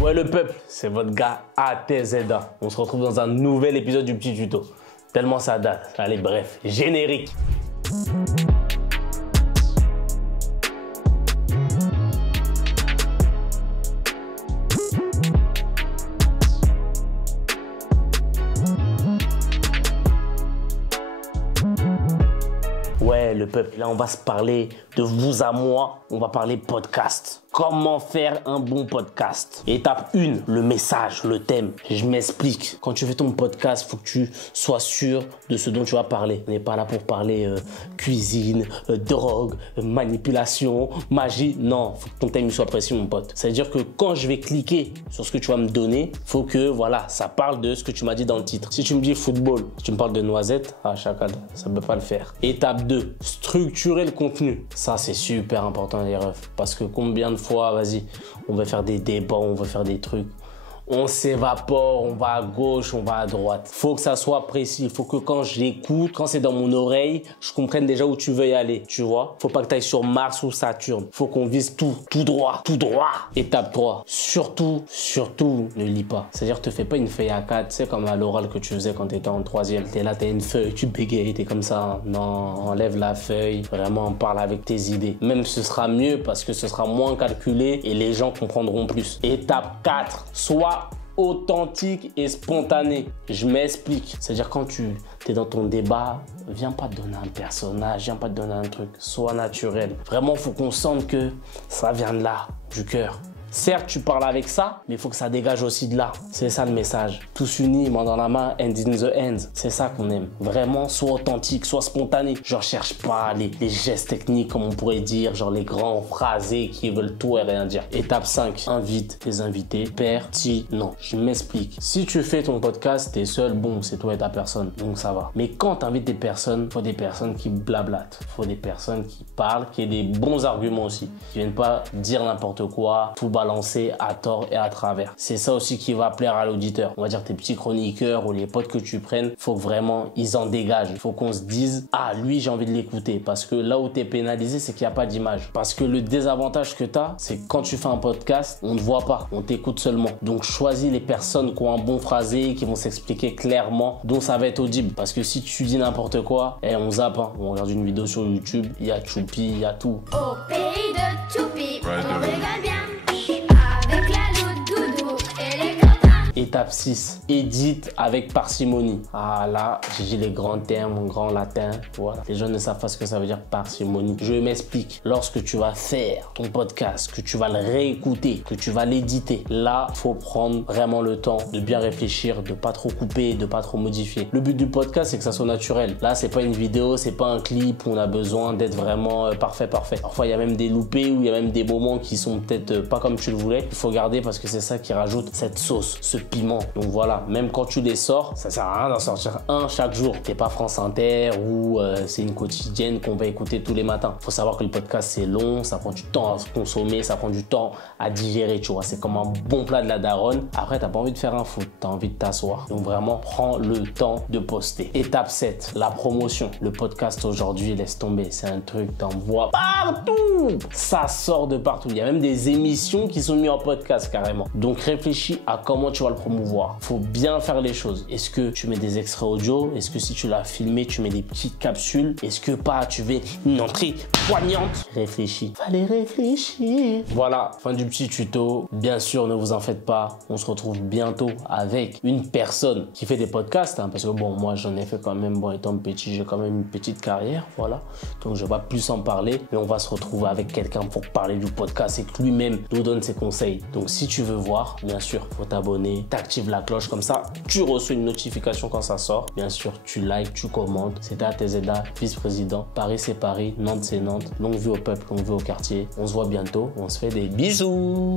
Ouais le peuple, c'est votre gars ATZA. On se retrouve dans un nouvel épisode du petit tuto. Tellement ça date. Allez bref, générique. Ouais le peuple, là on va se parler de vous à moi, on va parler podcast. Comment faire un bon podcast? Étape 1, le message, le thème. Je m'explique. Quand tu fais ton podcast, il faut que tu sois sûr de ce dont tu vas parler. On n'est pas là pour parler cuisine, drogue, manipulation, magie. Non, il faut que ton thème soit précis, mon pote. C'est-à-dire que quand je vais cliquer sur ce que tu vas me donner, il faut que voilà, ça parle de ce que tu m'as dit dans le titre. Si tu me dis football, si tu me parles de noisettes, chacal, ça ne peut pas le faire. Étape 2, structurer le contenu. Ça, c'est super important, les refs. Parce que combien de fois, vas-y, on va faire des débats, on va faire des trucs. On s'évapore, on va à gauche, on va à droite. Faut que ça soit précis. Il faut que quand je l'écoute, quand c'est dans mon oreille, je comprenne déjà où tu veux y aller, tu vois. Faut pas que tu ailles sur Mars ou Saturne. Faut qu'on vise tout droit, tout droit. Étape 3. Surtout, ne lis pas. C'est-à-dire, te fais pas une feuille A4, tu sais, comme à l'oral que tu faisais quand tu étais en 3e. T'es là, t'as une feuille, tu bégayes, t'es comme ça. Non, enlève la feuille. Vraiment, parle avec tes idées. Même ce sera mieux parce que ce sera moins calculé et les gens comprendront plus. Étape 4. Sois authentique et spontané. Je m'explique. C'est-à-dire quand tu es dans ton débat, viens pas te donner un personnage, viens pas te donner un truc. Sois naturel. Vraiment, il faut qu'on sente que ça vient de là, du cœur. Certes, tu parles avec ça, mais il faut que ça dégage aussi de là. C'est ça le message. Tous unis, main dans la main, hand in the hands. C'est ça qu'on aime. Vraiment, sois authentique, sois spontané. Genre, cherche pas les gestes techniques, comme on pourrait dire, genre les grands phrasés qui veulent tout et rien dire. Étape 5, invite tes invités pertinents. Je m'explique. Si tu fais ton podcast, t'es seul, bon, c'est toi et ta personne, donc ça va. Mais quand t'invites des personnes, faut des personnes qui blablatent. Faut des personnes qui parlent, qui aient des bons arguments aussi. Qui viennent pas dire n'importe quoi, tout balancer à tort et à travers. C'est ça aussi qui va plaire à l'auditeur. On va dire tes petits chroniqueurs ou les potes que tu prennes, faut que vraiment ils en dégagent. Il faut qu'on se dise, lui j'ai envie de l'écouter. Parce que là où tu es pénalisé, c'est qu'il n'y a pas d'image. Parce que le désavantage que tu as, c'est que quand tu fais un podcast, on ne te voit pas, on t'écoute seulement. Donc choisis les personnes qui ont un bon phrasé, qui vont s'expliquer clairement, dont ça va être audible. Parce que si tu dis n'importe quoi, on zappe. On regarde une vidéo sur YouTube, il y a Choupi, il y a tout. Au pays de Choupi, on rigole bien. Étape 6, édite avec parcimonie. Là, j'ai dit les grands termes, grand latin. Voilà. Les gens ne savent pas ce que ça veut dire parcimonie. Je m'explique. Lorsque tu vas faire ton podcast, que tu vas le réécouter, que tu vas l'éditer, là, faut prendre vraiment le temps de bien réfléchir, de pas trop couper, de pas trop modifier. Le but du podcast, c'est que ça soit naturel. Là, c'est pas une vidéo, c'est pas un clip où on a besoin d'être vraiment parfait. Parfois, il y a même des loupés ou il y a même des moments qui sont peut-être pas comme tu le voulais. Il faut garder parce que c'est ça qui rajoute cette sauce, ce piment. Donc voilà, même quand tu les sors, ça sert à rien d'en sortir un chaque jour. T'es pas France Inter ou c'est une quotidienne qu'on va écouter tous les matins. Faut savoir que le podcast c'est long, ça prend du temps à consommer, ça prend du temps à digérer, tu vois. C'est comme un bon plat de la daronne. Après, t'as pas envie de faire un foot, t'as envie de t'asseoir. Donc vraiment, prends le temps de poster. Étape 7, la promotion. Le podcast aujourd'hui, laisse tomber. C'est un truc, t'en vois partout. Ça sort de partout. Il y a même des émissions qui sont mises en podcast carrément. Donc réfléchis à comment tu vas le promouvoir. Faut bien faire les choses. Est-ce que tu mets des extraits audio? Est-ce que si tu l'as filmé, tu mets des petites capsules? Est-ce que pas, tu veux une entrée poignante? Réfléchis. Fallait réfléchir. Voilà, fin du petit tuto. Bien sûr, ne vous en faites pas. On se retrouve bientôt avec une personne qui fait des podcasts. Parce que bon, moi, j'en ai fait quand même. Bon, étant petit, j'ai quand même une petite carrière. Voilà. Donc, je vais pas plus en parler. Mais on va se retrouver avec quelqu'un pour parler du podcast et que lui-même nous donne ses conseils. Donc, si tu veux voir, bien sûr, faut t'abonner. T'actives la cloche comme ça, tu reçois une notification quand ça sort. Bien sûr, tu likes, tu commentes. C'était ATZA, vice-président. Paris, c'est Paris. Nantes, c'est Nantes. Longue vie au peuple, longue vie au quartier. On se voit bientôt. On se fait des bisous.